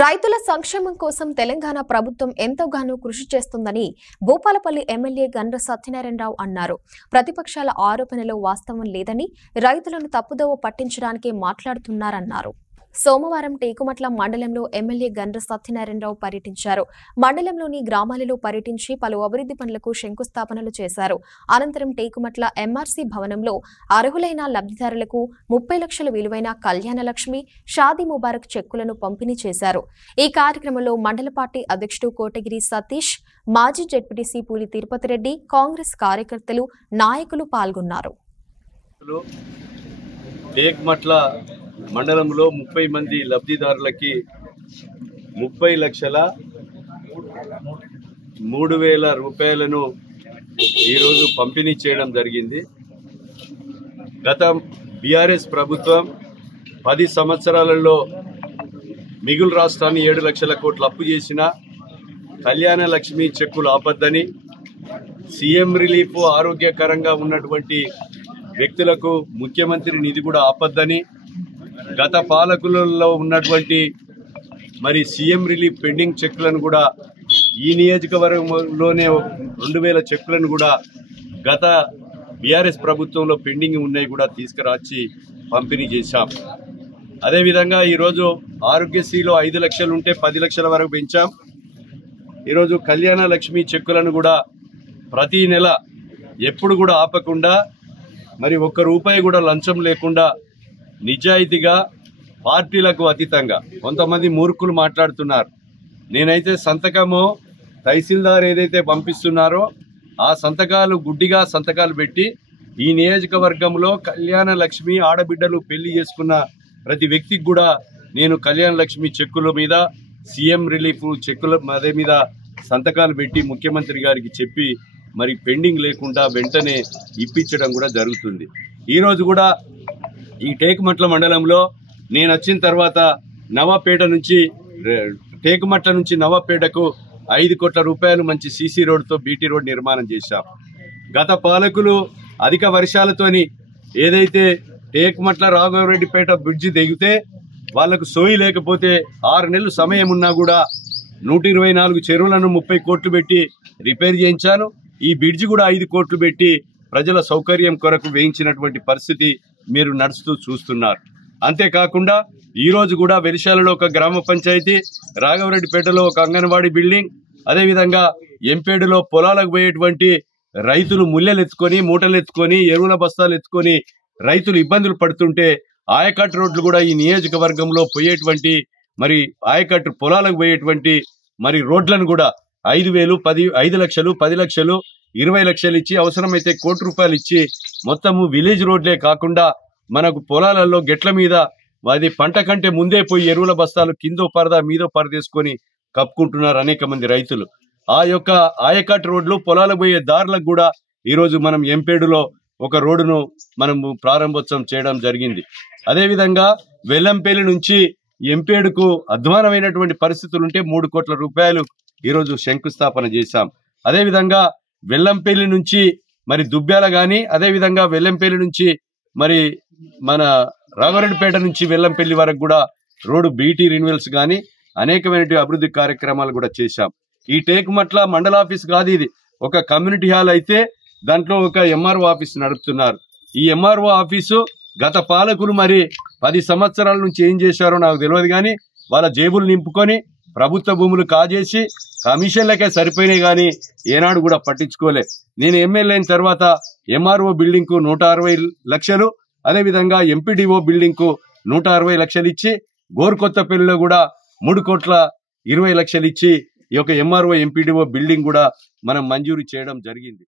రైతుల సంక్షేమం కోసం తెలంగాణ ప్రభుత్వం ఎంతోగానో కృషి చేస్తుందని భూపాలపల్లి ఎమ్మెల్యే గండ్ర సత్యనారాయణరావు అన్నారు. ప్రతిపక్షాల ఆరోపణలో వాస్తవం లేదని, రైతులను తప్పుదోవ పట్టించడానికే మాట్లాడుతున్నారన్నారు. సోమవారం టేకుమట్ల మండలంలో ఎమ్మెల్యే గండ్ర సత్యనారాయణరావు పర్యటించారు. మండలంలోని గ్రామాలలో పర్యటించి పలు అభివృద్ధి పనులకు శంకుస్థాపనలు చేశారు. అనంతరం టేకుమట్ల ఎంఆర్సీ భవనంలో అర్హులైన లబ్ధిదారులకు 30 లక్షల విలువైన కళ్యాణ లక్ష్మి, షాదీ ముబారక్ చెక్కులను పంపిణీ చేశారు. ఈ కార్యక్రమంలో మండల పార్టీ అధ్యక్షుడు కోటగిరి సతీష్, మాజీ జెడ్పీటీసీ పూలి తిరుపతి రెడ్డి, కాంగ్రెస్ కార్యకర్తలు, నాయకులు పాల్గొన్నారు. మండలంలో 30 మంది లబ్ధిదారులకి 30,03,000 రూపాయలను ఈరోజు పంపిణీ చేయడం జరిగింది. గత బీఆర్ఎస్ ప్రభుత్వం 10 సంవత్సరాలలో మిగులు రాష్ట్రాన్ని 7 లక్షల కోట్ల అప్పు చేసిన కళ్యాణ లక్ష్మి చెక్కులు ఆపద్దని, సీఎం రిలీఫ్ ఆరోగ్యకరంగా ఉన్నటువంటి వ్యక్తులకు ముఖ్యమంత్రి నిధి కూడా ఆపద్దని, గత పాలకులలో ఉన్నటువంటి సీఎం రిలీఫ్ పెండింగ్ చెక్కులను కూడా ఈ నియోజకవర్గంలోనే 2,000 చెక్కులను కూడా గత బీఆర్ఎస్ ప్రభుత్వంలో పెండింగ్ ఉన్నాయి కూడా తీసుకురాచి పంపిణీ చేశాం. అదేవిధంగా ఈరోజు ఆరోగ్యశ్రీలో 5 లక్షలు ఉంటే 10 లక్షల వరకు పెంచాం. ఈరోజు కళ్యాణ లక్ష్మి చెక్కులను కూడా ప్రతి నెల ఎప్పుడు కూడా ఆపకుండా, ఒక్క రూపాయి కూడా లంచం లేకుండా, నిజాయితీగా, పార్టీలకు అతీతంగా కొంతమంది మూర్ఖులు మాట్లాడుతున్నారు. నేనైతే సంతకము తహసీల్దార్ ఏదైతే పంపిస్తున్నారో ఆ సంతకాలు గుడ్డిగా సంతకాలు పెట్టి ఈ నియోజకవర్గంలో కళ్యాణ లక్ష్మి ఆడబిడ్డలు పెళ్లి చేసుకున్న ప్రతి వ్యక్తికి కూడా నేను కళ్యాణ లక్ష్మి చెక్కుల మీద, సీఎం రిలీఫ్ చెక్కుల మీద సంతకాలు పెట్టి ముఖ్యమంత్రి గారికి చెప్పి పెండింగ్ లేకుండా వెంటనే ఇప్పించడం కూడా జరుగుతుంది. ఈరోజు కూడా ఈ టేకుమట్ల మండలంలో నేను వచ్చిన తర్వాత టేకుమట్ల నుంచి నవాపేటకు 5 కోట్ల రూపాయలు మంచి సీసీ రోడ్డుతో బీటీ రోడ్ నిర్మాణం చేశాం. గత పాలకులు అధిక వర్షాలతోని ఏదైతే టేకుమట్ల రాఘవరెడ్డిపేట బ్రిడ్జి దిగితే వాళ్లకు సోయి లేకపోతే 6 నెలలు సమయం ఉన్నా కూడా 124 చెరువులను 30 కోట్లు పెట్టి రిపేర్ చేయించాను. ఈ బ్రిడ్జి కూడా 5 కోట్లు పెట్టి ప్రజల సౌకర్యం కొరకు వేయించినటువంటి పరిస్థితి మీరు నడుస్తూ చూస్తున్నారు. అంతేకాకుండా ఈరోజు కూడా వెలిశాలలో ఒక గ్రామ పంచాయతీ, రాఘవరెడ్డిపేటలో ఒక అంగన్వాడీ బిల్డింగ్, అదేవిధంగా ఎంపేడులో పొలాలకు పోయేటువంటి రైతులు ముల్లెలు ఎత్తుకొని, మూటలు ఎత్తుకొని, ఎరువుల బస్తాలు ఎత్తుకొని రైతులు ఇబ్బందులు పడుతుంటే ఆయకట్టు రోడ్లు కూడా ఈ నియోజకవర్గంలో పోయేటువంటి ఆయకట్టు పొలాలకు పోయేటువంటి రోడ్లను కూడా 5,000, 5 లక్షలు, 10 లక్షలు, 20 లక్షలు ఇచ్చి, అవసరమైతే 1 కోటి రూపాయలు ఇచ్చి మొత్తము విలేజ్ రోడ్లే కాకుండా మనకు పొలాలలో గెట్ల మీద పంట కంటే ముందే పోయి ఎరువుల బస్తాలు కిందో పరదా మీదో పరదేసుకొని కప్పుకుంటున్నారు అనేక మంది రైతులు. ఆ యొక్క ఆయకట్టు రోడ్లు పొలాలకు పోయే దారులకు కూడా ఈరోజు మనం ఎంపేడులో ఒక రోడ్డును ప్రారంభోత్సవం చేయడం జరిగింది. అదేవిధంగా వెల్లంపల్లి నుంచి ఎంపేడుకు అధ్వానమైనటువంటి పరిస్థితులు ఉంటే 3 కోట్ల రూపాయలు ఈరోజు శంకుస్థాపన చేశాం. అదేవిధంగా వెల్లంపల్లి నుంచి దుబ్బ్యాల కానీ, అదేవిధంగా వెల్లంపల్లి నుంచి మన రాఘవరెడ్డిపేట నుంచి వెల్లంపల్లి వరకు కూడా రోడ్డు బీటీ రిన్యూవల్స్ కానీ అనేకమైన అభివృద్ధి కార్యక్రమాలు కూడా చేశాం. ఈ టేకుమట్ల మండల ఆఫీస్ కాదు, ఇది ఒక కమ్యూనిటీ హాల్ అయితే దాంట్లో ఒక ఎంఆర్ఓ ఆఫీస్ నడుపుతున్నారు. ఈ ఎంఆర్ఓ ఆఫీసు గత పాలకులు 10 సంవత్సరాల నుంచి ఏం చేశారో నాకు తెలియదు కానీ వాళ్ళ జేబులు నింపుకొని ప్రభుత్వ భూములు కాజేసి కమిషన్లకే సరిపోయినాయి కానీ ఏనాడు కూడా పట్టించుకోలే. నేను ఎమ్మెల్యే అయిన తర్వాత ఎంఆర్ఓ బిల్డింగ్ కు 160 లక్షలు, అదేవిధంగా ఎంపీడీఓ బిల్డింగ్ కు 160 లక్షలు ఇచ్చి, గోరుకొత్తపల్లిలో కూడా 3,20,00,000 ఇచ్చి ఈ యొక్క ఎంఆర్ఓ ఎంపీడీఓ బిల్డింగ్ కూడా మనం మంజూరు చేయడం జరిగింది.